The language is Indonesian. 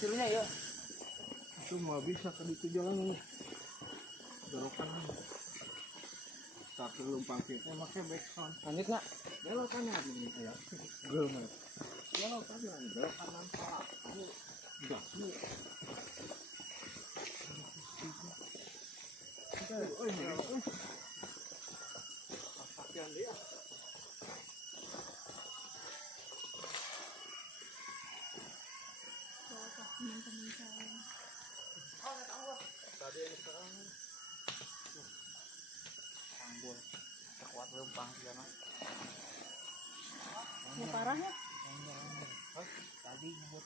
hasilnya ya. Itu mah bisa ke itu jalan belok kanan. Tapi lumpang kita pakai backsound. Lanjut nggak? Belok kanan ini ya. Belum. Belok kanan, belok kanan salah. Kamu gas nih. Pastian dia. Teman-teman saya. Tadi yang sekarang Tanggul. Terkuat lempang sih mas. Ya parahnya. Tadi nyebut